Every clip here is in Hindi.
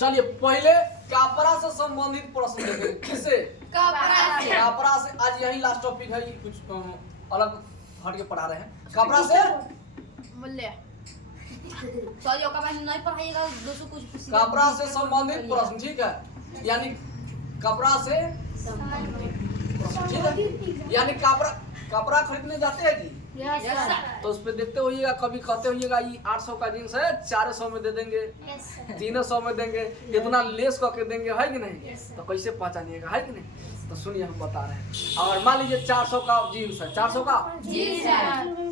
चलिए पहले कापरा से संबंधित प्रश्न देखेंगे। किससे? कापरा से। आज यही लास्ट टॉपिक है, कुछ अलग हट के पढ़ा रहे हैं। कापरा से मूल्य सॉरी ओका मैंने नहीं पढ़ाइएगा दोस्तों कुछ कापरा से संबंधित प्रश्न, ठीक है। यानी कपड़ा से ठीक है, यानी कपड़ा खरीदने जाते हैं जी। तो उस पे देखते होइएगा, कभी कहते होइएगा ये 800 का जींस है 400 में दे देंगे, 300 में देंगे, इतना लेस करके देंगे, है कि नहीं? तो कैसे पहचानिएगा, है कि नहीं? तो सुनिए हम बता रहे हैं। और मान लीजिए 400 का जींस है, 400 का जींस है,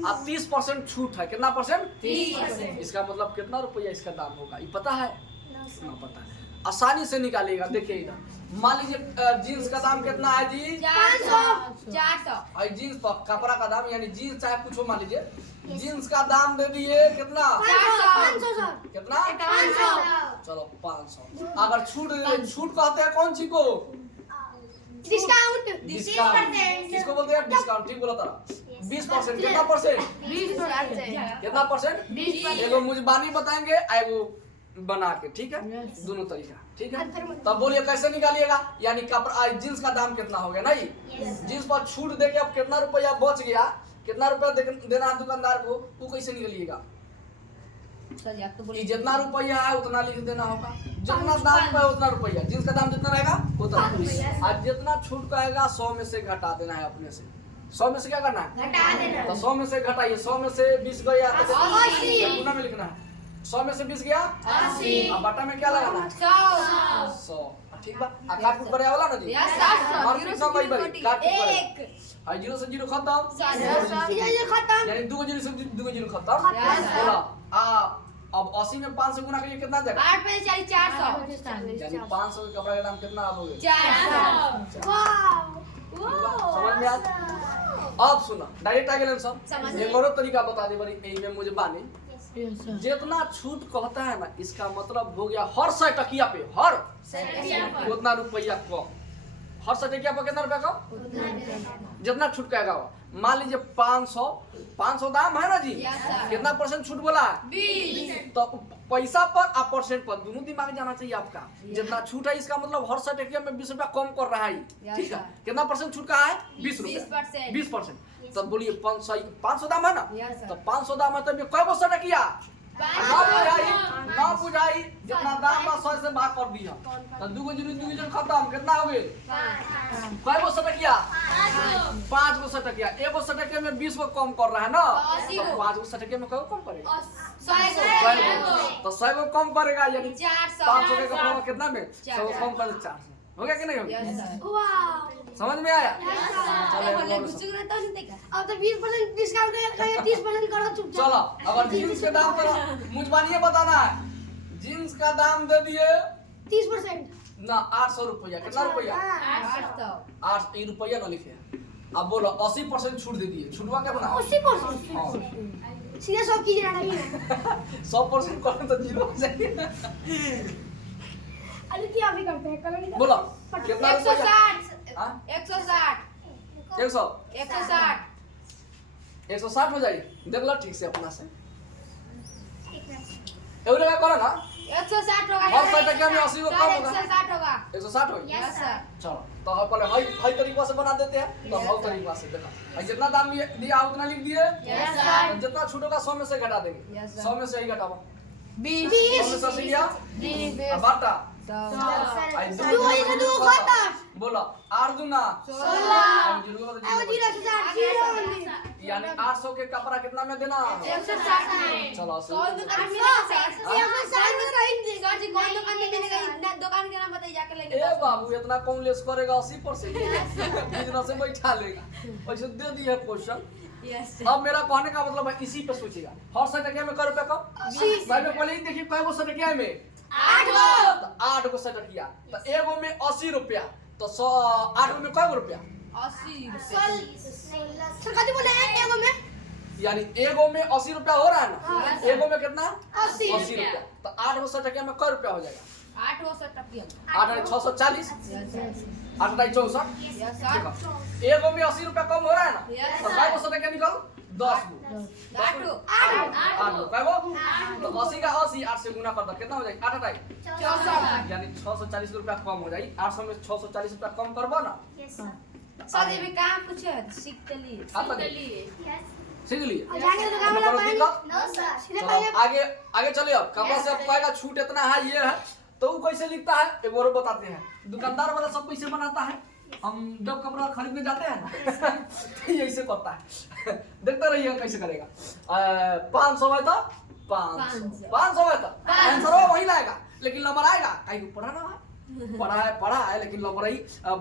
अब 30% छूट है। कितना परसेंट? 30%। इसका मतलब कितना रुपया इसका दाम होगा, ये पता है? ना पता है, आसानी से निकालिएगा। देखिए इधर मान लीजिए जीन्स का दाम कितना है जी? 400। और जीन्स पर कपड़ा का दाम, यानी जीन्स चाहे कुछ हो, मान लीजिए जीन्स का दाम दे दिए कितना? 500। कितना? 500। चलो 500। अगर छूट कहते हैं कौन सी को? डिस्काउंट। किसको बोलते हैं? डिस्काउंट। ठीक बोला तारा। 20%। कितना परसेंट? 20%। कितना परसेंट? 20%। एगो मुजबानी बताएंगे, एगो बना के, ठीक है? दोनों तरीका, ठीक है। तब बोलिए कैसे निकालिएगा? यानी कपड़ा जींस का दाम कितना हो गया, नहीं जींस पर छूट दे के अब कितना रुपया बच गया, कितना रुपया देना है दुकानदार को, वो कैसे निकलिएगा? जितना रुपया है उतना लिख देना होगा, जितना दाम है उतना रुपया, जींस का दाम जितना रहेगा उतना। आज जितना छूट कहेगा 100 में से घटा देना है अपने से। 100 में से क्या करना है? घटा देना। तो 100 में से घटाइए। 100 में से 20 गया तो 80 में लिखना है। 100 में से 20 गया 80। अब बटा में क्या लगाना है? 100। ठीक बा। काट कुट करे वाला ना जी? और कितना कई बार काट कुट करे? हां, 0 से 0 खत्म, यानी 2 0 से 2 0 खत्म। बोला अब 80 में 5 से गुना करिए, कितना देगा? 8 पे 400। यानी 500 के कपड़ा का दाम कितना आओगे? 400। समझ में आ? अब सुना, डायरेक्ट आगे लेन सब। एक और तरीका बता दे बड़ी, एही में मुझे बानी जितना छूट कहता है ना, इसका मतलब हो गया हर 100 टकिया पे, हर उतना रुपया कम। हर 100 टकिया पे कितना रुपया कम? जितना छूट कहेगा। मान लीजिए 500 दाम है ना जी, कितना परसेंट छूट बोला? 20। तो पैसा पर और परसेंट पर दोनों दिमाग जाना चाहिए आपका। जितना छूट है इसका मतलब हर 100 टकिया में 20 रुपया कम कर रहा है, ठीक है? कितना परसेंट छूट का है? 20 रुपया, 20%। तब बोलिए 500 दाम है ना, तो 500 दाम है तो कै गो 100 टकिया? ना बुझाई, जितना दाम बा 100 से भाग कर दिया, तो 2 0 खत्म। कितना हो गए? कै गो 100 टकिया? 5 गो 100 टकिया। एक गो 100 टकिया में 20 को कम कर रहा है ना, तो 5 गो 100 टकिया में कै कम करेगा? 100 तो 100 को कम करेगा, यानी 500 के कपड़ा में कितना में 100 कम कर 400 हो गया कि नहीं हो गया? समझ में आया? अब तो 20% डिस्काउंट है, 30% करो चुपचाप। चलो अगर जींस के दाम पर मुझबानिए बताना है, जींस का दाम दे दिए 30% ना 800 रुपया। कितना रुपया? 8 रुपया ना लिखे। अब बोलो 80% छूट दे दिए। छूटवा क्या बना? 80%। सीधे 100 कीजिए ना, 100% करो तो 0 हो जाएगा। अरे क्या भी करते हैं, कलर बोलो कितना रुपया? 160। 160 हो जाए। देख लो ठीक से अपना से एवरे का करो ना। 160 होगा। हर 100 टकिया में 80 को कम होगा। 160 होगा। 160 हो? Yes sir. चलो तो हम पहले हाई तरीका से बना देते हैं। तो हाई तरीका से देखा, जितना दाम दिया उतना लिख दिए। Yes sir. तो जितना छूट होगा 100 में से घटा देंगे। Yes sir. 100 में से ही घटाओ। 20। 100 में से 80 गया। 20। अब बाटा आई बोला 8 दूना 16। यानी 800 के कपड़ा कितना में देना? 160 में। चलो कौन दुकान के नाम बताइए, जाके लेके। ए बाबू इतना कम लेस करेगा? 80% बिजनेस से बैठा लेगा। पैसे दे दिए क्वेश्चन। अब मेरा कहने का मतलब है इसी पे सोचिएगा। हर 100 टकिया में कै रुपया कम? भाई में पहले ही देखिए कै गो 100 टकिया में 8 गो। तो 8 गो 100 टकिया, तो एगो में 80 रुपया, तो 8 गो में कै गो रुपया? 80 सरकारी बोले हैं एगो में, यानी एगो में 80 रुपया हो रहा है ना। एगो में कितना? 80 रुपया। तो 8 गो 100 टकिया में कै रुपया हो जाएगा? 8 गो 100 टकिया। 8 640, 8 64। Yes sir. एगो में 80 रुपया कम हो रहा है ना, Yes, तो sir. कै गो 100 टकिया निकल 10 गो आठ काय वो तो 80 का 80 8 से गुना कर दो कितना हो जाए 8 8 64 यानी 640 रुपया कम हो जाए 800 में 640 रुपया कम करबो ना सर ये भी काम कुछ है सीख लिए सीख लिए जाके तो काम वाला पानी नो सर सीधे चलो आगे आगे चलिए अब कपड़ा से अब कहेगा छूट इतना है ये है तो वो कैसे लिखता है एक और बताते हैं दुकानदार वाला सब कैसे बनाता है हम जब कपड़ा खरीदने जाते हैं ना तो ये ऐसे करता है देखते रहिए कैसे करेगा 500 है तो 500 है तो आंसर वही लाएगा लेकिन नंबर आएगा कहीं पढ़ा ना है पढ़ा है लेकिन नंबर ही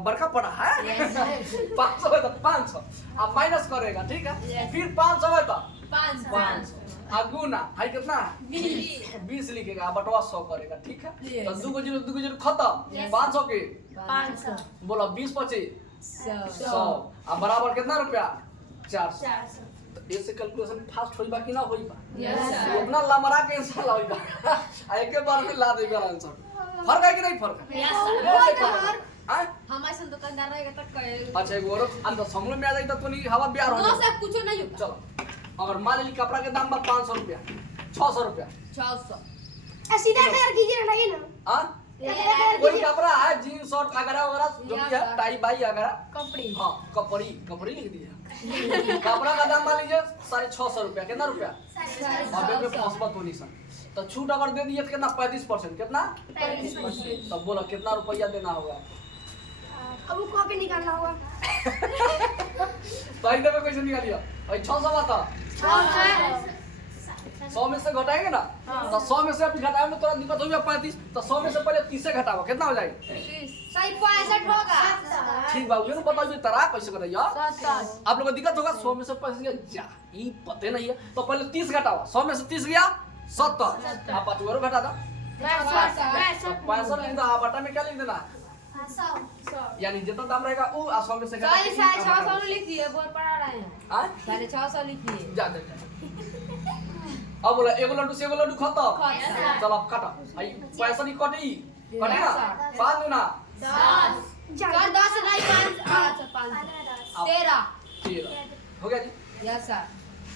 बड़का पढ़ा है 500 है तो 500 अब माइनस करेगा ठीक है फिर 500 है तो 500 गुना है कितना 20 लिखेगा बटवा 100 करेगा ठीक है तो 2 को 0 खत्म 500 के 500 बोलो 20 25 100 अब बराबर कितना रुपया 400 तो ऐसे कैलकुलेशन फास्ट होइबा कि ना होइबा यस सर उतना लमरा के आंसर होइबा आ एक बार में ला देगा आंसर फर्क है कि नहीं फर्क है यस सर हां हम ऐसा दुकानदार रहेगा तो अच्छा एक और अंदर समझ में आ जाए तो नहीं हवा ब्यार हो नो जाए सर कुछ नहीं होता चलो अगर मान ली कपड़ा के दाम बा 500 रुपया 600 रुपया 600 सीधा खैर कीजिए ना ये ना हां कोई कपड़ा है जींस शर्ट वगैरह जो भी है टाई बाई वगैरह कपड़ी हाँ कपड़ी लिख दिया कपड़ा का दाम मान लीजिए 650 रुपया कितना रुपया अबे में पॉसिबल तो नहीं सर तो छूट अगर दे दिए तो कितना 35% कितना 35% तब बोला कितना रुपया देना होगा अब वो कॉपी निकालना होगा तो इधर में कैसे निकालिए भाई 600 बता 100 में से घटाएंगे ना तो 100 में से अभी घटाएंगे तो थोड़ा दिक्कत होगी 35 तो 100 में से पहले 30 से घटाओ कितना हो जाएगा सही 65 होगा ठीक बाबू ये बताइए तरा कैसे करेगा आप लोगों को दिक्कत होगा 100 में से 35 जा ये पते नहीं है तो पहले 30 घटाओ 100 में से 30 गया 70 आप 5 और घटा दो 65 नहीं तो आप बटा में क्या लिख देना यानी जितना दाम रहेगा वो 100 में से घटा के 650 लिखिए बहुत पढ़ा रहे हैं हां 650 लिखिए जा अब बोला एगो लड्डू से एगो लड्डू खत्म चलो अब काटा भाई पैसा नहीं कटी कटी ना 5 दूना 10 10 नहीं 5 13 हो गया जी यस सर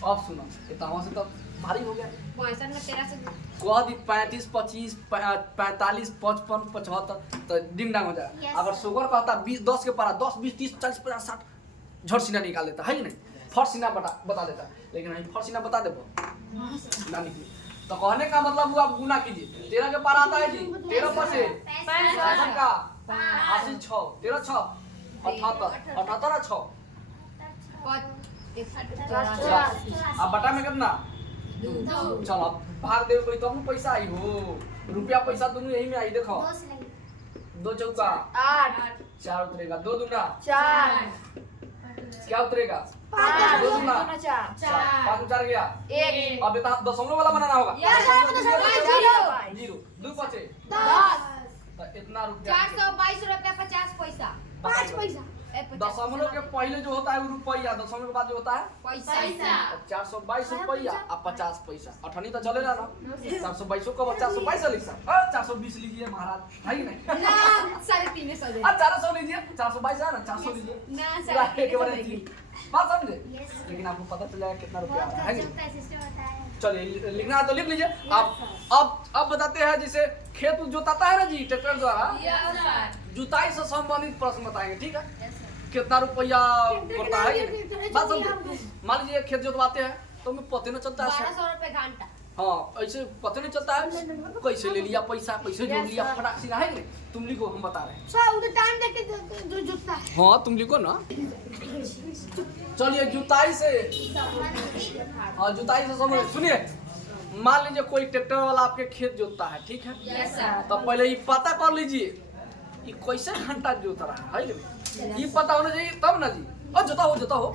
अब सुनो ये तो से तो भारी हो गया 65 में 13 से कह दी 35 25 45 55 75 तो डिंग डांग हो जाएगा अगर शुगर कहता 20 10 के पारा 10 20 30 40 50 60 झट सीना निकाल देता है कि नहीं फट सीना बता देता लेकिन हम फट सीना बता देबो ना निकले तो कहने का मतलब हुआ आप गुना कीजिए 13 के पार आता है जी 13 पर से 65 का 80 6 13 6 78 78 6 अब बटा में कितना चलो अब भाग दे कोई तो हम पैसा आई हो रुपया पैसा दोनों यही में आई देखो 2 चौका 8 4 उतरेगा 2 दूना 4 क्या उतरेगा 2 दूना 4 5 4 गया 1 अब बेटा दशमलव वाला बनाना होगा जीरो 2 बचे 10 तो इतना रुपया 422 रुपया 50 पैसा 5 पैसा दशमलव के पहले जो होता है वो रुपया दशमलव के बाद जो होता है पैसा 422 रुपया और 50 पैसा अठनी तो चलेगा ना 422 को 422 लिख सकते 420 लीजिए महाराज है कि नहीं ना 350 सौ 400 लीजिए 422 है ना 400 लीजिए ना एक बार बात समझे लेकिन आपको पता चल जाएगा कितना रुपया आता है चलिए लिखना है तो लिख लीजिए अब बताते हैं जैसे खेत जोताता है ना जी ट्रैक्टर द्वारा जुताई से संबंधित प्रश्न बताएंगे ठीक है कितना रुपया पड़ता है बात समझे मान लीजिए खेत जोतवाते हैं तो हमें पता नहीं चलता है 1200 रुपए घंटा हाँ ऐसे पता नहीं चलता है कैसे ले लिया पैसा कैसे जोड़ लिया फटाक से है नहीं तुम लिखो हम बता रहे हैं सर उधर टाइम देख के जो जुटता है हाँ तुम लिखो ना चलिए जुताई से हाँ जुताई से समझ सुनिए मान लीजिए कोई ट्रैक्टर वाला आपके खेत जोतता है ठीक है यस सर तो पहले ये पता कर लीजिए कि कैसे घंटा जोत रहा है कि नहीं ये पता होना चाहिए तब ना जी और जोता हो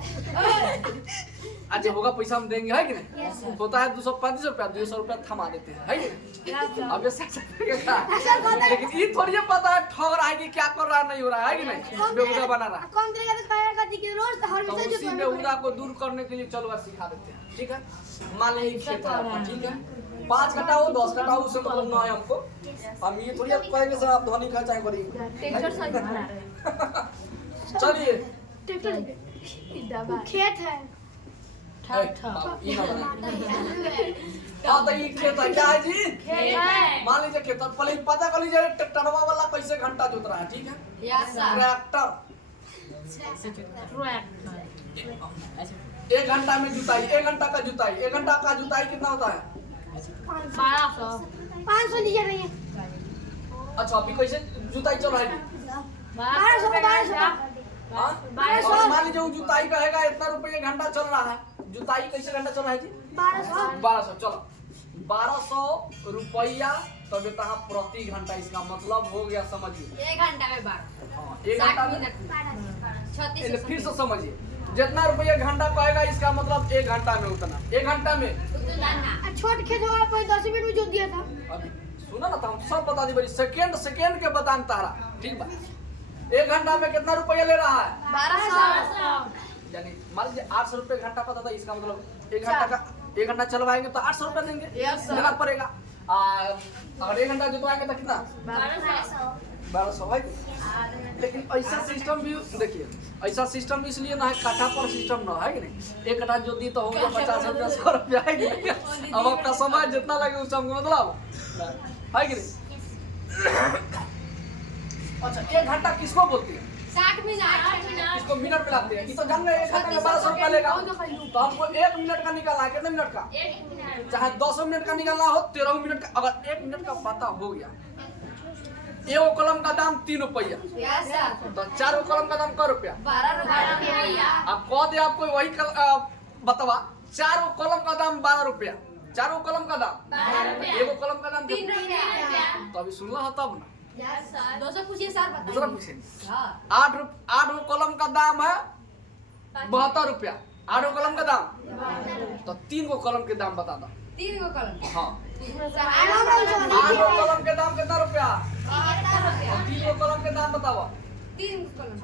आज होगा पैसा हम देंगे है कि नहीं होता है 235 रुपया 200 रुपया थमा देते हैं है कि नहीं अब ये लेकिन ये थोड़ी पता है ठग रहा है कि क्या कर रहा है नहीं हो रहा है कि नहीं बेहुदा बना रहा है कौन तरीका से कहेगा जी कि रोज हर तो विषय उसी बेहुदा को दूर करने के लिए चलो सिखा देते हैं ठीक है मान लीजिए खेत है आपका, ठीक है 5 कटा हो 10 कटा हो उससे मतलब ना है हमको हम ये थोड़ी कहेंगे सर आप धोनी खर्चा करिए ट्रैक्टर सही बना रहे चलिए ट्रैक्टर खेत है ई ना बना हाँ तो ये खेत है क्या है जी मान लीजिए खेत पहले पता कर लीजिए ट्रैक्टरवा वाला कैसे घंटा जोत रहा है ठीक है यस सर ट्रैक्टर 1 घंटा में जुताई 1 घंटा का जुताई 1 घंटा का जुताई कितना होता है 500 लीजिए नहीं है अच्छा अभी कैसे जुताई चल रहा है 1200 हाँ? और मान लीजिए वो जुताई कहेगा इतना रुपये घंटा चल रहा है जुताई कैसे घंटा चल रहा है जी 1200 चलो 1200 रुपया तो बेटा प्रति घंटा इसका मतलब हो गया समझिए 1 घंटा में 12 हाँ, 1 घंटा 60 में मिनट 36 इन्हें फिर से समझिए जितना रुपया घंटा कहेगा इसका मतलब 1 घंटा में उतना 1 घंटा में उतना छोट खेत होगा पर 10 मिनट में जोत दिया था अभी सुना ना तो हम सब बता दी बड़ी सेकेंड के बतान तारा ठीक बा 1 घंटा में कितना रुपया ले रहा है 1200 यानी मान लीजिए 800 रुपये घंटा पता था इसका मतलब 1 घंटा चलवाएंगे तो 800 रुपये देंगे Yes, sir. देना पड़ेगा अगर 1 घंटा जुतवाएंगे तो कितना 1200 भाई लेकिन ऐसा सिस्टम भी देखिए ऐसा सिस्टम इसलिए ना है काठा पर सिस्टम ना है कि नहीं 1 कट्ठा जोत दी तो हो गया 50 रुपया 100 रुपया है कि नहीं अब आपका समय जितना लगे उस समय मतलब है कि नहीं अच्छा 1 घंटा किसको बोलते हैं 60 मिनट इसको मिनट में लाते हैं ये तो जान गए 1 घंटा में 1200 रुपया लेगा तो हमको 1 मिनट का निकालना है कितने मिनट का चाहे 10 मिनट का निकालना हो 13 मिनट का अगर 1 मिनट का पता हो गया एगो कलम का दाम 3 रुपया यस सर तो 4 गो कलम का दाम क रुपया 12 रुपया अब कह दे आपको वही बतावा 4 गो कलम का दाम 12 रुपया 4 गो कलम का दाम 12 रुपया एगो कलम का दाम 3 रुपया तो अभी सुनला है तब ना यस सर 200 पूछिए सर दूसरा बताइए पूछेंगे हां 8 गो कलम का दाम है 72 रुपया 8 गो कलम का दाम तो 3 गो कलम के दाम बता दो 3 गो कलम हाँ सर 8 गो कलम के दाम कितना रुपया 72 रुपया 3 गो कलम के दाम बताओ 3 कलम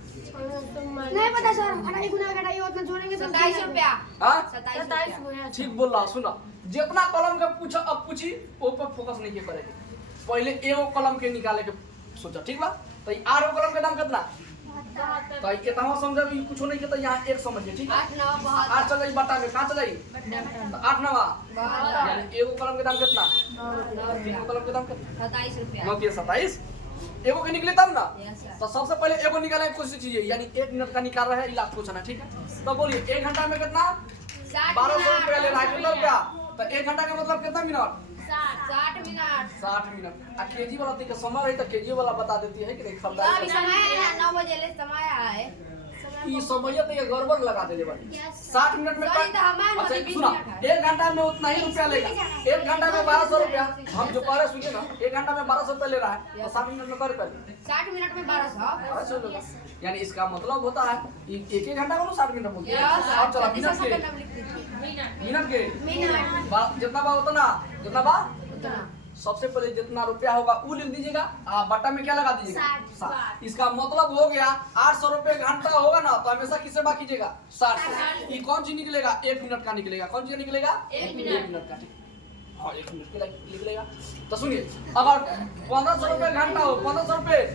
नहीं पता सर घटाई गुना घटाई उतना जोड़ेंगे तो 27 रुपया हाँ 27 रुपया ठीक बोल रहा सुना जितना कलम के पूछो अब पूछी वो पर फोकस नहीं किया करेगी पहले एगो कलम के निकाले के सोचा ठीक बा तो 8 गो कलम के दाम कितना तो इतना समझ कुछ नहीं किया तो यहाँ 1 समझिए ठीक है 8 9 बहुत 8 चल जाई बटा में कहाँ चल जाई तो 8 9 यानी एगो कलम के दाम कितना 3 गो कलम के दाम कितना 27 रुपया 9 3 27 एगो के निकले तब ना यस सर तो सबसे पहले एगो निकालने की कोशिश कीजिए यानी 1 मिनट का निकाल रहे हैं इलाज पूछना ठीक है तो बोलिए 1 घंटा में कितना 1200 रुपया ले रहा है कितना रुपया तो 1 घंटा का मतलब कितना मिनट 60 मिनट 60 मिनट केजी वाला तक समय रही तो केजी वाला बता देती है कि नहीं अभी खरीदारी समय है 9 बजे ले समय है ये समय तो ये गड़बड़ लगा देले बानी 60 मिनट में सॉरी, तो हमारे अच्छा मोदी 20 सुना मिनट है। 1 घंटा में उतना ही रुपया लेगा 1 घंटा में 1200 रुपया हम जो कह रहे सुनिए ना 1 घंटा में 1200 रुपया ले रहा है तो 60 मिनट में कर रुपया 60 मिनट में 1200 अच्छा लोग यानी इसका मतलब होता है एक एक घंटा को 60 मिनट बोलते हैं यस अब चला सर मिनट के नाम लिख दीजिए मिनट के मिनट जितना बा जितना बा उतना सबसे पहले जितना रुपया होगा वो लिख दीजिएगा बट्टा में क्या लगा दीजिएगा 60 इसका मतलब हो गया 800 रुपये घंटा होगा ना तो हमेशा किसे बाकी कीजिएगा 60 ये कौन चीज निकलेगा 1 मिनट का निकलेगा कौन चीज निकलेगा 1 मिनट का ठीक हाँ 1 मिनट के निकलेगा तो सुनिए अगर 1500 रुपये घंटा हो 1500 रुपये तो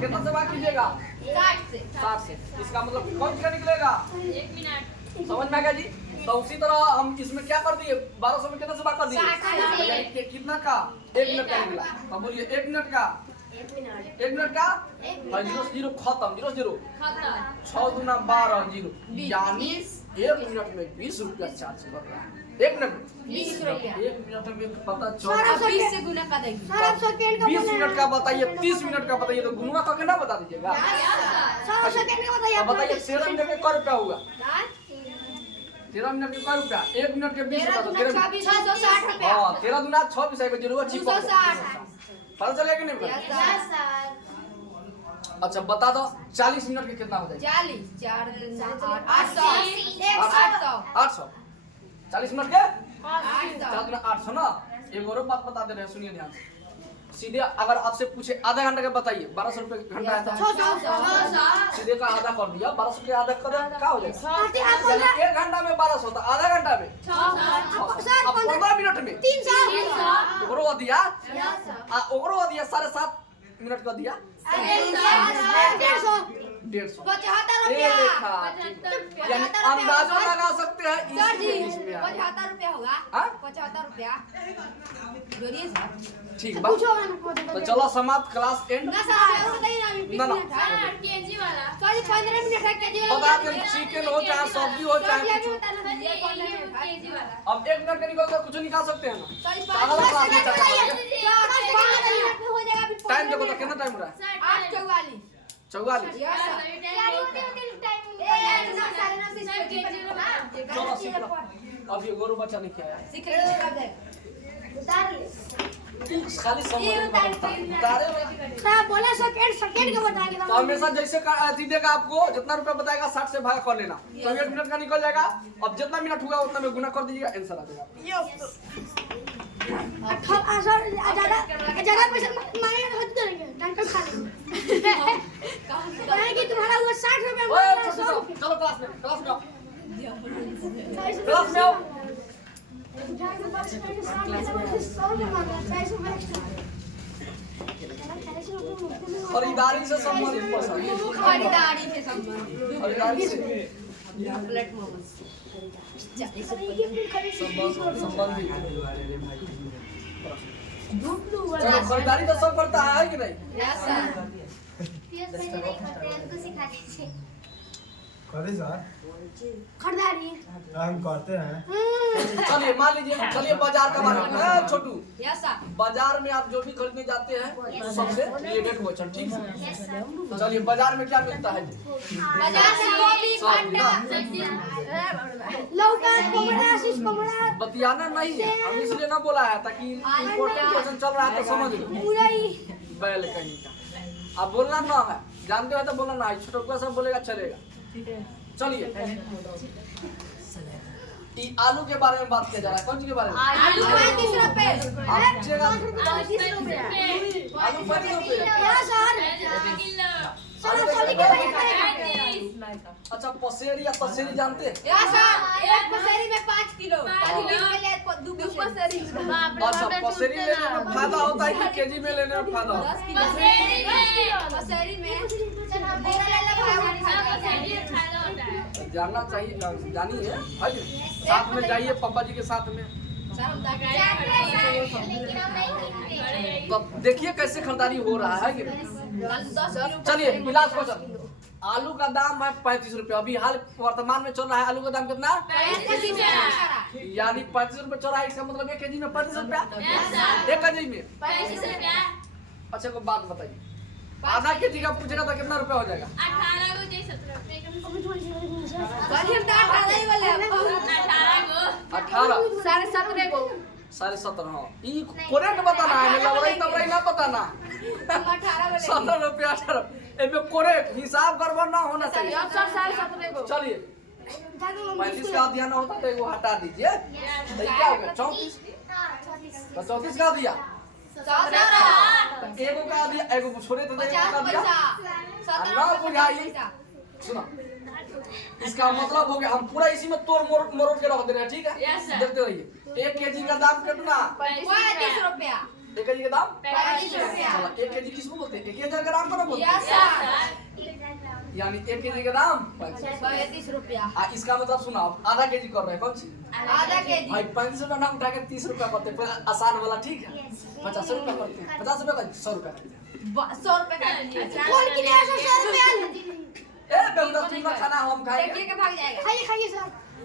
कितना से बाकी कीजिएगा 60 से इसका मतलब कौन चीज का निकलेगा 1 मिनट समझ में आ गया जी तो उसी तरह हम इसमें क्या कर दिए 1200 में कितना से भाग कर दिए 60 यानी कि कितना का 1 मिनट का निकला तो बोलिए 1 मिनट का 1 मिनट का और 0 खत्म 0 खत्म 6 दूना 12 0 यानी 1 मिनट में 20 रुपया चार्ज कर रहा है 1 मिनट 20 रुपया 1 मिनट में पता सर, चल अब 20 से गुना कर देंगे सर आप सेकंड का 20 मिनट का बताइए 30 मिनट का बताइए तो गुणा करके ना बता दीजिएगा सर सेकंड का बताइए अब बताइए 13 मिनट में क रुपया हुआ 13 13 मिनट के क रुपया 1 मिनट के 20 13 रुपया गुना 26 660 रुपया हाँ 13 दूना 26 है जरूर 260 पता चलेगा कि नहीं यस पता? सर अच्छा बता दो 40 मिनट के कितना हो जाएगा 40 4 दूना 800 800 40 मिनट के 800 4 दूना 800 ना एक और बात बता दे रहे हैं सुनिए ध्यान से सीधे अगर आपसे पूछे आधा घंटा का बताइए 1200 रुपये घंटा है तो सीधे का आधा कर दिया 1200 के आधा कर क्या हो जाएगा यानी 1 घंटा में 1200 तो आधा घंटा में अब 15 मिनट में 300 ओकरो दिया ओकरो दिया 7.5 मिनट का दिया 150 150 75 ये रुपया। लिखा। 75 रुपया। यानी 75 अंदाजा रुपया। लगा सकते हैं सर जी इसमें आया। 75 रुपया होगा। हाँ? 75 रुपया जोड़िए सर। ठीक बा। पूछो ना तो चलो समाप्त, क्लास एंड। ना सर और बताइए ना अभी 20 ना, ना। मिनट है। केजी वाला सॉरी 15 मिनट है केजी पता है चिकन हो चाहे सब्जी हो चाहे सब्जी कुछ हो। बताना ये दीजिए केजी वाला अब 1 मिनट का निकल तो कुछ निकाल सकते हैं ना। सॉरी अगला क्लास में चर्चा करेंगे। 5 मिनट में हो जाएगा अभी टाइम देखो तो कितना टाइम हो रहा है? 8:44 44। Yes sir. यार होते होते टाइम ए ना साढ़े 9 से स्कूल चलो सीख लो। अब ये गोरू बच्चा नहीं किया है। सीख लीजिए कब तक। उतार ले खाली समझ में बता उतारे में। सर बोला सेकंड का बताएंगे तो हमेशा जैसे अथी देगा आपको जितना रुपया बताएगा 60 से भाग कर लेना। तो 1 मिनट का निकल जाएगा। अब जितना मिनट हुआ उतना में गुना कर दीजिएगा, आंसर आ जाएगा। सर ज्यादा पैसा मांगेंगे तो देंगे डंडा खा लेंगे कहेंगे तुम्हारा हुआ 60 रुपए ओए में छोटे साहब, चलो क्लास में आओ। क्लास क्लास में आओ। खरीदारी से संबंधित प्रश्न। खरीदारी से संबंधित खरीदारी से प्लेट मोमोज संबंधित। चलो खरीदारी तो सब करता है कि नहीं? यस सर करे सर खरीदारी हम करते हैं। चलिए मान लीजिए, चलिए बाजार का बारे में छोटू। यस सर बाजार में आप जो भी खरीदने जाते हैं सबसे रिलेटेड क्वेश्चन, ठीक है? तो चलिए बाजार में क्या मिलता है? बाजार से गोभी अंडा लौका कोमड़ा शीश कोमड़ा बतियाना नहीं है, हम इसलिए ना बोला है ताकि इम्पोर्टेंट क्वेश्चन चल रहा है तो समझ लो। पूरा ही बैल कहीं का अब बोलना ना है, जानते हो तो बोलना ना है, छोटा सब बोलेगा चलेगा। चलिए ई आलू के बारे में बात किया जा रहा है। कौन सी के बारे में? आलू 35 रुपए आप पूछिएगा। 30 रुपए आलू 35 रुपए। या सर सर सभी के अच्छा पसेरी या तसेरी जानते हैं? यस सर एक पसेरी में 5 किलो के लिए 2 पसेरी अच्छा पसेरी लेने में फायदा होता है कि केजी में लेने में फायदा होता 10 किलो पसेरी में पूरा ले ले है? जानना चाहिए, जानिए है कि नहीं? साथ में जाइए पापा जी के साथ में, तो देखिए कैसे खरीदारी हो रहा है कि नहीं? चलिए इलाज को चल। आलू का दाम है 35 रुपए। अभी हाल वर्तमान में चल रहा है आलू का दाम कितना? यानी 35 रुपए चल रहा है। इसका मतलब 1 केजी में 35 रुपया। 1 केजी में। अच्छा को बात बताइए, आधा केजी का पूछेगा तो कितना रुपया हो जाएगा? 18 17.5 गो 17.5। हाँ ई करेक्ट बताना है, मतलब वही तब ना बताना। 17 रुपया 18 एमे करेक्ट हिसाब गड़बड़ ना होना चाहिए। चलिए 35 का ध्यान होता तो एगो हटा दीजिए। तो ये क्या हो गया? 34। तो 34 का दिया, एगो का दिया, एगो छोड़े तो एगो का दिया। ना बुझाई, सुनो इसका मतलब हो गया हम पूरा इसी में तोड़ मरोड़ के रख दे रहे हैं, ठीक है? Yes, sir. देखते रहिए। 1 केजी का दाम कितना? 35 रुपया 1 केजी का दाम 35 रुपया चलो 1 केजी किसको बोलते हैं? 1000 ग्राम को ना बोलते यस हैं? सर यानी 1 केजी का दाम 35 रुपया इसका मतलब सुना आधा केजी कर रहे हैं। कौन सी? आधा केजी भाई 35 रुपया ना उठा के 30 रुपया करते हैं, आसान वाला, ठीक है? 50 रुपया करते हैं, 50 रुपया का 100 रुपया करते हैं। 100 रुपए का दीजिए कौन के लिए 100 रुपया ए बेहुदा तुम ना खाना हम खाएंगे। देखिए के भाग जाएगा खाइए खाइए सर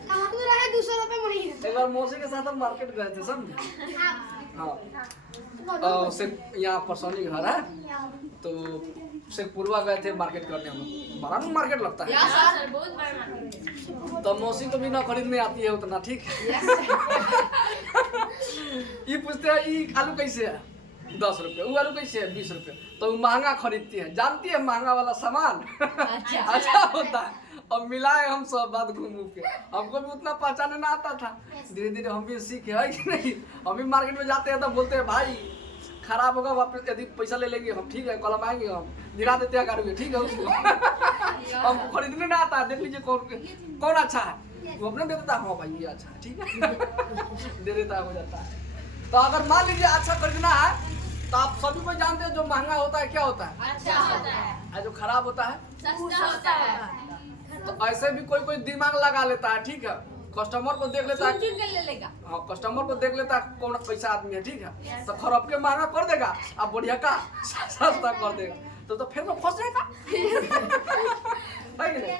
कहाँ तो रहा है 200 रुपए महीने एक बार मौसी के साथ हम मार्केट गए थे, समझे? हाँ सिर्फ यहाँ परसौनी घर है, तो सिर्फ पूर्वा गए थे मार्केट करने। हम बड़ा मार्केट लगता है, यस सर तो मौसी को भी ना खरीदने आती है उतना, ठीक है? ये पूछते हैं ये आलू कैसे है? 10 रुपये। वो आलू कैसे है? 20 रुपये। तो वो महंगा खरीदती है, जानती है महंगा वाला सामान अच्छा होता है। अब मिलाए हम सब बात घूम के, हमको भी उतना पहचाने ना आता था, धीरे धीरे हम भी सीखे, है कि नहीं? हम भी मार्केट में जाते हैं तो बोलते हैं भाई खराब होगा वापस, यदि पैसा ले लेंगे हम, ठीक है? कल हम आएंगे, हम दिखा देते हैं गाड़ी में, ठीक है? उसको हम खरीदने ना आता है, देख लीजिए कौन अच्छा है, वो अपने दे देता है। हाँ भाई ये अच्छा है, ठीक है? दे देता है, हो जाता है। तो अगर मान लीजिए अच्छा खरीदना है तो आप सभी को जानते हैं जो महंगा होता है क्या होता है? अच्छा होता है जो खराब होता है सस्ता होता है। तो ऐसे भी कोई कोई दिमाग लगा लेता है, ठीक है, कस्टमर को देख लेता है, चुन के ले लेगा। हाँ कस्टमर को देख लेता है कौन कैसा आदमी है, ठीक है, तो खराब के महंगा कर देगा, अब बढ़िया का सस्ता कर देगा, तो फिर तो फंस जाएगा। है कि नहीं?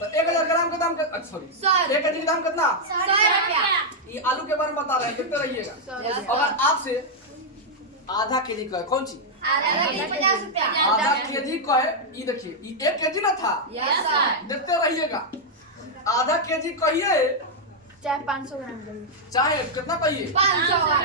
तो 1000 ग्राम का दाम सॉरी 1 केजी का दाम कितना? 100 रुपया। ये आलू के बारे में बता रहे हैं, देखते रहिएगा। अगर आपसे आधा केजी का है, कौन सी आधा केजी 50 रुपया। आधा केजी का है, ये देखिए ये 1 केजी ना था, यस सर। देखते रहिएगा। आधा केजी कहिए चाहे 500 ग्राम करिए, चाहे कितना कहिए 500 ग्राम।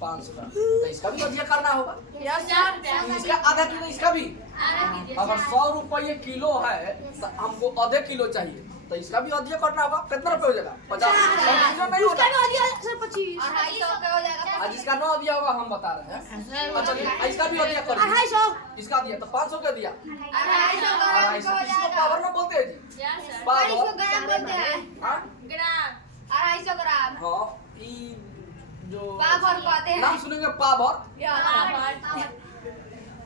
500 ग्राम, तो इसका भी अधिक करना होगा। Yes sir. इसका आधा किलो, इसका भी अगर 100 रुपये किलो है तो हमको आधे किलो चाहिए, तो इसका भी अधिक करना होगा। कितना रुपये हो जाएगा? 50 नहीं उसका होगा। भी हो गया सर 25, 250 का हो जाएगा। आज इसका 9 दिया होगा, हम बता रहे हैं। अच्छा इसका भी अधिक कर दिया, 250, इसका दिया तो 500 का दिया, 250 ग्राम 250। का हो इसको जाएगा। पावर ना बोलते हैं जी, यस सर। पावर। 250 ग्राम बोलते हैं। हाँ ग्राम 250 ग्राम। हाँ, ये जो पावर कहते हैं। नाम सुनेंगे पावर, यस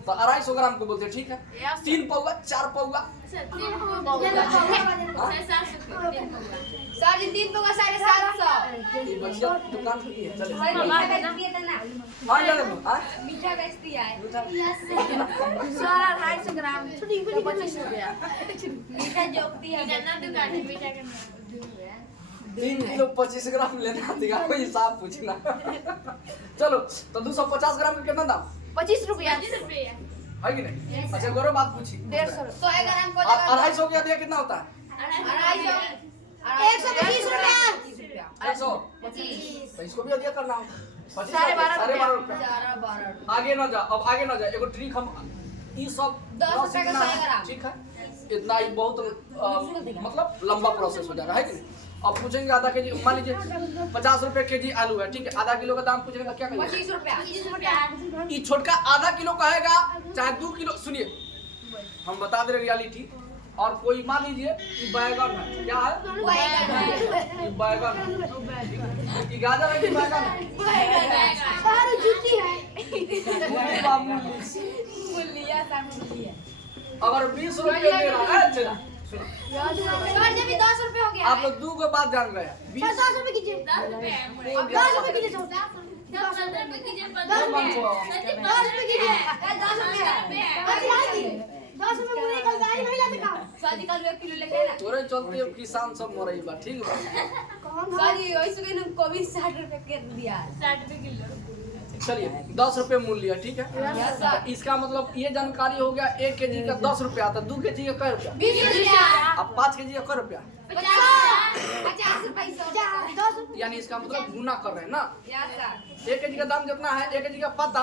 तो 250 ग्राम को बोलते हैं, ठीक है। Yes, 3 पौवा 4 पौवा, सर 3 पौवा 750। ये बचिया दुकान की है, चले मीठा हाँ जाने दो। हाँ बेचती है। सर 250 ग्राम, 25 रुपया, मीठा जोकती है। दुकान है मीठा का। 3 किलो 25 ग्राम लेना देगा, कोई हिसाब पूछना। चलो तो 250 ग्राम का कितना दाम 25 रुपया, है कि नहीं? अच्छा गौरव बात पूछी 150, 100 ग्राम को 250 का दिया कितना होता है? 125 रुपया, 100, 25। तो इसको भी अधिक करना होगा। 25 12.5 12.5 रुपया। 12 आगे ना जा, अब आगे ना जा, एगो ट्रिक हम ये सब 10 ना रुपए का सीखना 100 है, ग्राम। ठीक है। इतना ही बहुत मतलब लंबा प्रोसेस हो जाएगा, है कि नहीं? अब पूछेंगे आधा केजी, मान लीजिए 50 रुपए केजी आलू है, ठीक है, आधा किलो का दाम पूछेंगे तो क्या कहेंगे? 25 रुपया। ये छोटका आधा किलो कहेगा चाहे 2 किलो, सुनिए हम बता दे रहे रियलिटी। और कोई मान लीजिए ये बैगन है, क्या है? ये बैगन है, ये गाजर है कि बैगन है? सर जूती है, वही मामूली। अगर 20 रुपये ले रहा है, चला सुनो, सर जब भी 10 रुपए हो गया। आप लोग 2 को बात जान गए हैं। 10 रुपए कीजिए, 10 रुपए। 10 रुपए कीजिए, 10 रुपए कीजिए, 10 रुपए कीजिए, 10 रुपए पूरी कलदारी नहीं लाते का, सर कल 1 किलो लेके ना। तोरे चलते अब किसान सब मरई बा, ठीक बा। सर ये वैसे के को भी 60 रुपए कर दिया। 60 रुपए किलो। चलिए 10 रुपये मूल्य है, ठीक है। Yes sir. इसका मतलब ये जानकारी हो गया 1 केजी का 10 रुपया, तो 2 केजी का कै रुपया, 20 रुपया। अब 5 केजी का कै रुपया, 50 रुपए। 10 रुपए, यानी इसका मतलब गुना कर रहे हैं ना। Yes sir. 1 केजी का दाम जितना है, 1 केजी का पता,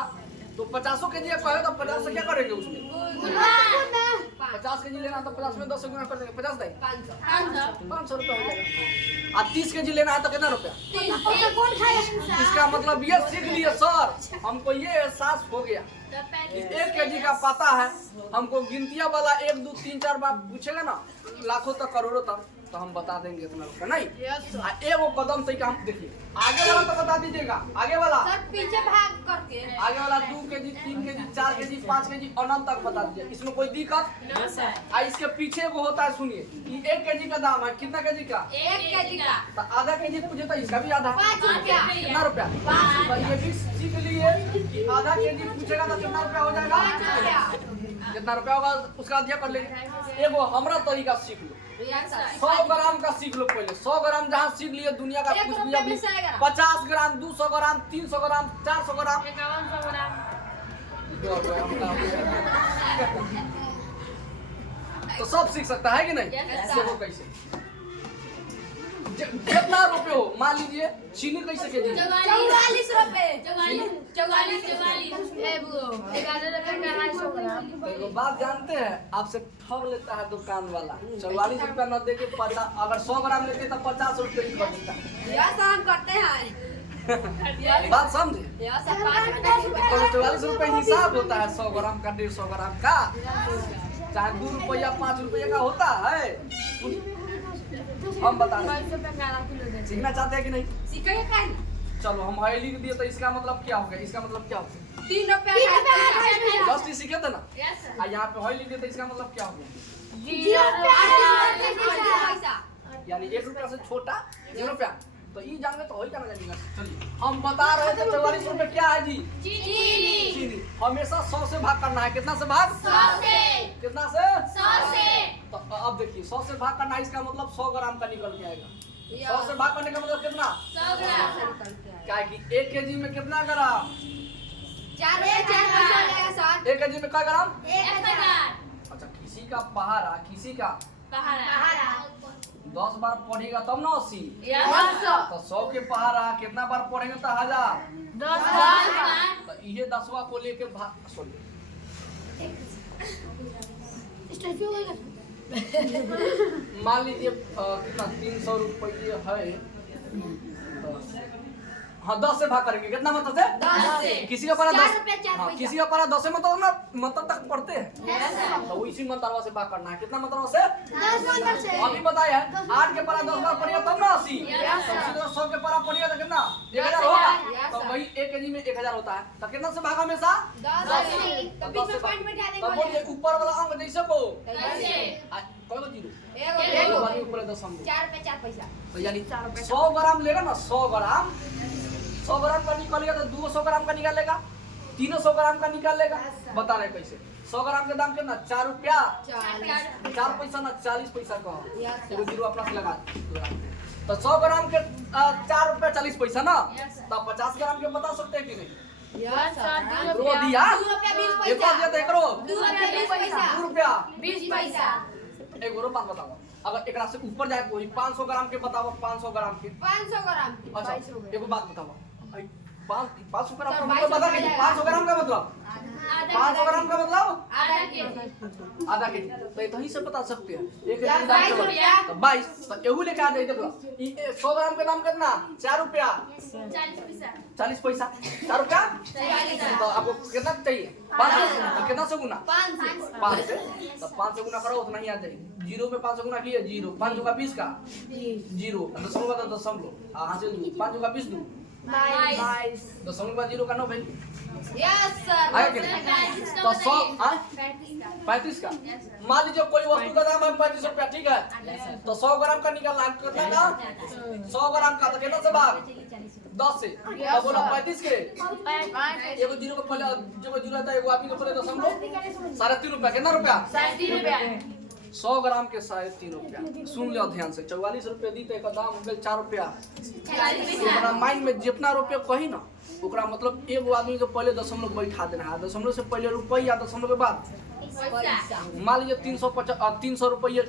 तो 50 केजी का कहे तो 50 से क्या करेंगे उसमें? 50 केजी लेना तो 50 में 10 से गुना कर देंगे, 50 नहीं 500 रुपया हो जाएगा। और 30 केजी लेना है तो कितना रुपया? और कौन खाएगा? इसका मतलब ये सीख लिए सर, हमको ये एहसास हो गया कि 1 केजी का पता है, हमको गिनतिया वाला 1 2 3 4 बार पूछेगा ना, लाखों तक करोड़ों तक, तो हम बता देंगे इतना रुपया नहीं। एगो कदम तक हम देखिए, आगे वाला तो बता दीजिएगा, आगे वाला सर पीछे भाग करके। आगे वाला 2 केजी 3 केजी 4 केजी 5 केजी अनंत तक बता दीजिए, इसमें कोई दिक्कत? आ इसके पीछे वो होता है, सुनिए, ये 1 केजी का दाम है, कितना केजी का? 1 केजी का तो आधा केजी पूछे तो इसका भी आधा, 5 रुपया। कितना रुपया? तो ये भी सीख लिए कि आधा केजी पूछेगा तो कितना रुपया हो जाएगा? 5 रुपया। जितना रुपया होगा उसका अधिक कर लेंगे। एगो हमरा तरीका सीख लो, यस सर। 100 ग्राम का सीख लो पहले। 100 ग्राम जहाँ सीख लिए दुनिया का एक कुछ भी रुपया अभी में 100 ग्राम। 50 ग्राम 200 ग्राम 300 ग्राम 400 ग्राम 5100 ग्राम। तो सब सीख सकता है कि नहीं? Yes, देखो कैसे कितना रुपये हो, मान लीजिए चीनी कैसे केजी है? 44 रुपए। 44 तो एगो बात जानते हैं, आपसे ठग लेता है दुकान वाला। 44 रुपया न दे के 50, अगर 100 ग्राम लेते तो 50 रुपये ही कर देता है। यस हम करते हैं। बात समझे? यस सर 5 रुपए। तो 44 रुपये हिसाब होता है 100 ग्राम का 150 ग्राम का, चाहे 2 रुपया 5 रुपये का होता है। हम बता रहे हैं, सीखना चाहते हैं कि नहीं? सीखेंगे क्या? चलो हम हाई लिख दिए तो इसका मतलब क्या हो गया? इसका मतलब क्या हो गया? 3 रुपया 28 पैसा। जस्ट इसी के थे ना। Yes sir. यहाँ पे हाई लिख दिए तो इसका मतलब क्या हो गया? 0 रुपया पैसा। यानी 1 रुपया से छोटा 0 रुपया। तो ये जान तो वही जाना जाएगा। चलिए हम बता रहे थे 44 रुपए क्या है जी? चीनी। चीनी। हमेशा 100 से भाग करना है। कितना से भाग? 100 से। कितना से? 100 से। तो अब देखिए 100 से भाग करना है, इसका मतलब 100 ग्राम का निकल के आएगा। 100 से भाग करने का मतलब कितना? 100 ग्राम। क्या है कि 1 केजी में कितना ग्राम? 4 पैसा लगेगा सर। 1 केजी में क्या ग्राम? 1000। अच्छा किसी का पहाड़ा, किसी का पहाड़ा। 10 बार पढ़ेगा तब ना 80। Yes sir. तो 100 के पहाड़ा कितना बार पढ़ेंगे तो 1000। 10 बार। तो ये 10वां को लेके भाग सॉरी स्टैचू हो गया। मान लीजिए कितना 300 रुपये है। 10 से भाग करेंगे कितना मतलब से? 10 से। किसी का पारा 4 10। रुपया 4 हाँ पैसा। किसी का पारा 10 से मतलब ना मतलब तक पढ़ते हैं। Yes sir. तो इसी मंत्रवा से भाग करना है। कितना मंत्रवा से? 10 मंत्र से। अभी बताया है 8 के पारा 10 बार पढ़िएगा तब ना 80। Yes, sir. तो 100 के पारा पढ़िएगा तो कितना? 1000 Yes, होगा। sir. तो वही 1 केजी में 1000 होता है। तो कितना से भागा हमेशा? 10 से। तो तो 10 बीच से में भाग। पॉइंट बैठा तो बोलिए देंगे। ऊपर वाला अंक जैसे को कैसे? कोई जीरो एगो। वाली ऊपर 10 हम 4 रुपया 4 पैसा। तो यानी 100 ग्राम लेगा ना 100 ग्राम का निकालेगा तो 200 ग्राम का निकालेगा, 300 ग्राम का निकालेगा। बता रहे कैसे? 100 ग्राम के दाम कितना? 4 रुपया 4 पैसा ना 40 पैसा का। एगो जीरो अपना से लगा तो 100 ग्राम के 4 रुपया 40 पैसा ना। तो 50 ग्राम के बता सकते हैं कि नहीं? Yes sir. एकरो दिया 2 रुपया 20 एकरो पैसा। दिया तो एकरो 2 रुपया 20 पैसा। 2 रुपया 20 पैसा। एक और बात बताओ। अगर एकरा से ऊपर जाए तो वही 500 ग्राम के बताओ। 500 ग्राम के 500 ग्राम। अच्छा 22 रुपया। एगो बात बताओ। 500 ग्राम सर, का 22 मतलब बता रुपया दीजिए। 500 ग्राम का मतलब आधा 500 ग्राम का मतलब आधा केजी। आधा केजी। तो ये ही से बता सकते हैं। एक यार, 22 रुपया। तो 22 तो एहू लेके आ जाइए। देखो ई 100 ग्राम के दाम कितना? 4 रुपया 40 पैसा। 40 पैसा 4 रुपया। 40 तो आपको कितना चाहिए? 5 तो कितना से गुना? 5 से। 5 से। तो 5 से गुना करो उतना ही आ जाएगी। जीरो पे 5 से गुना किए जीरो। 5 का 20 का जीरो। दशमलव का दशमलव हाँ से 5 का 20 दो 22। दशमलव का जीरो का 9 भाई यस सर। आया कि नहीं? तो 100 35 का मान लीजिए कोई वस्तु का दाम है 35 रुपया ठीक है। तो 100 ग्राम का निकालना है कितना का? 100 ग्राम का तो कितना से भाग? 10 से। तो बोलो 35 के एगो जीरो को पहले जो जीरो था एगो आदमी को पहले दशमलव 3.5 रुपया कितना रुपया? 3.5 रुपया। 100 ग्राम के 3.5 रुपया। सुन लो ध्यान से 44 रुपया दी तो एक दाम हो गया 4 रुपया। 40 पैसा। हमारा माइंड में जितना रुपया कही ना ओकरा मतलब एगो आदमी के पहले दशमलव बैठा देना है। दशमलव से पहले रुपया दशमलव के बाद पैसा। मान लीजिए 300 रुपये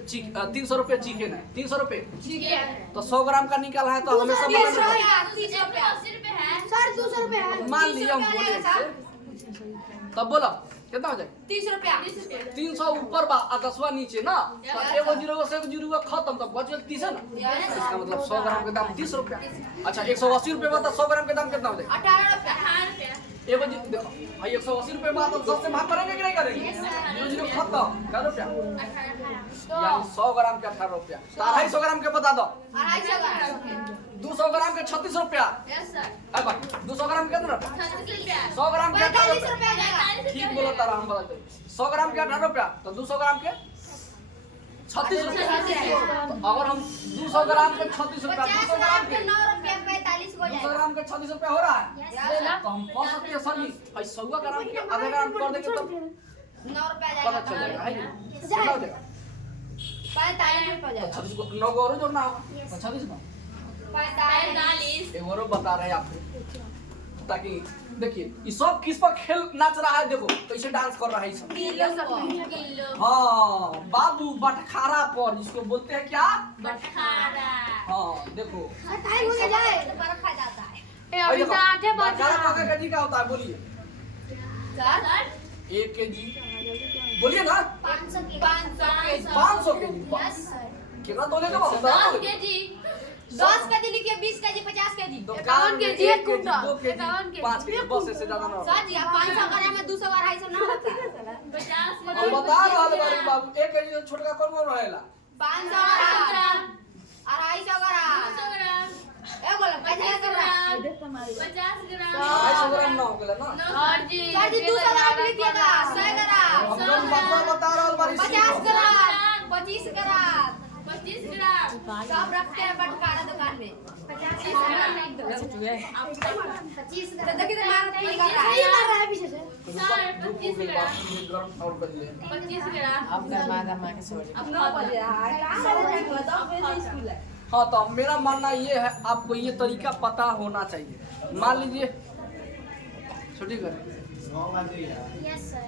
300 रुपये चिकन है 300 रुपये। ठीक है। तो 100 ग्राम का निकाला है तो हमेशा बताना 30 रुपया 80 रुपया है। सर 200 रुपया है। मान लीजिए हम बोले तब बोला कितना हो जाए? 30 रुपया। 300 ऊपर बा और 10वां नीचे ना। तो एगो जीरो से एगो जीरो खत्म तो बच गया 30 है ना। इसका मतलब 100 ग्राम के दाम 30 रुपया। अच्छा 180 रुपये बता 100 ग्राम के दाम कितना हो जाए? 18 रुपया। एगो देखो भाई 180 रुपये बात 10 से भाग करेंगे कि नहीं करेंगे? जीरो जीरो खत्म क्या रुपया? यानी 100 ग्राम के 18 रुपया। 250 ग्राम के बता दो। 250 ग्राम। 200 ग्राम के 36 रुपया। Yes sir. है भाई 200 ग्राम के कितना? 36 रुपया। 100 ग्राम के 18 45 रुपया। रुपया जाएगा। ठीक बोला तारा हम बता दे 100 ग्राम के 18 रुपया तो 200 ग्राम के 36 रुपया। तो अगर हम 200 ग्राम के 36 रुपया 200 ग्राम के 9 रुपया 45 हो 200 जाएगा। ग्राम के 36 रुपया हो रहा है। यस तो हम कह सकते हैं सर जी भाई 100 ग्राम के आधा ग्राम कर देंगे तो 9 रुपया पता चल जाएगा है जाएगा। नहीं? कितना हो जाएगा? 45 रुपया तो जाएगा। 36 को 9 को और जोड़ना होगा तो 36 का 45। एक और बता रहे हैं आपको ताकि देखिए ये सब किस पर खेल नाच रहा है। देखो कैसे डांस कर रहा है ये सब। किलो। हाँ बाबू बटखारा पर इसको बोलते हैं क्या? बटखारा। हाँ देखो सर टाइम हो गया जाए। बर्फ खा जाता है। अभी तो आधे बच बटखारा रहा का केजी क्या होता है बोलिए? सर 1 केजी बोलिए ना 500 केजी। 500 KG yes sir. कितना तोले का होता 10 है? केजी। 10 केजी लिखिए 20 KG 50 KG. 51 KG 1 KG 2 KG 51 KG. 5 KG बस से ज्यादा ना। सर जी आप 500 ग्राम में 200 और 250 ना होता है। 50 हम बता रहल बारी बाबू 1 केजी से छोटका कौन कौन रहेला? 500 ग्राम। 250 ग्राम। ए बोला 50 ग्राम 50 ग्राम 250 ग्राम ना हो गया ना। सर जी 200 ग्राम लीजिएगा 100 ग्राम हम लोग बात बता रहा हूँ बारी 50 ग्राम 25 ग्राम 25 ग्राम सब रखते हैं बटकारा दुकान में 25 ग्राम तो देखिए तो मार नहीं कर रहा सही है मार रहा है पीछे से सर 25 ग्राम ग्राम और कर लिए 25 ग्राम अब न पड़ रहा है स्कूल है हाँ तो मेरा मानना ये है आपको ये तरीका पता होना चाहिए। मान लीजिए छोटी कर यस सर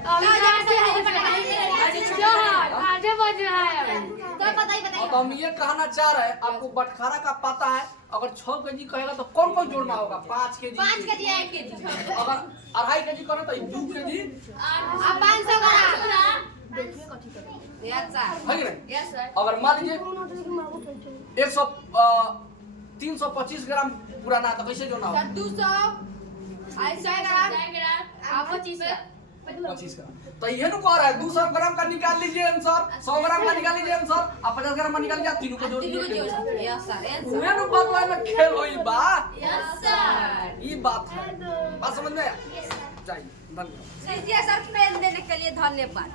आधे बज रहा है तो पता ही तो हम ये कहना चाह रहे हैं आपको बटखारा का पता है। अगर 6 केजी कहेगा तो कौन कौन जोड़ना होगा? 5 केजी 5 केजी 1 केजी अगर 2.5 केजी करे तो 2 केजी अब 500 ग्राम देखिए कथी करेंगे यस सर है कि नहीं? यस सर अगर मान लीजिए कौन होता है कि मांगो तो 100 325 ग्राम पुराना है तो कैसे जोड़ना होगा? सर 200 100 ग्राम 100 ग्राम आप 25 ग्राम 25 ग्राम तो ये नु कह रहा है 200 ग्राम का निकाल लीजिए आंसर, 100 ग्राम का निकाल लीजिए आंसर, आप 50 ग्राम का निकाल लीजिए, तीनों को जोड़ तीनों लीजिए। जोड़ यस सर यस तुम्हें नु बदला में खेल होई बा। यस सर ये बात है, बात समझ में आया? जाइए धन्यवाद। सर पेन देने के लिए धन्यवाद।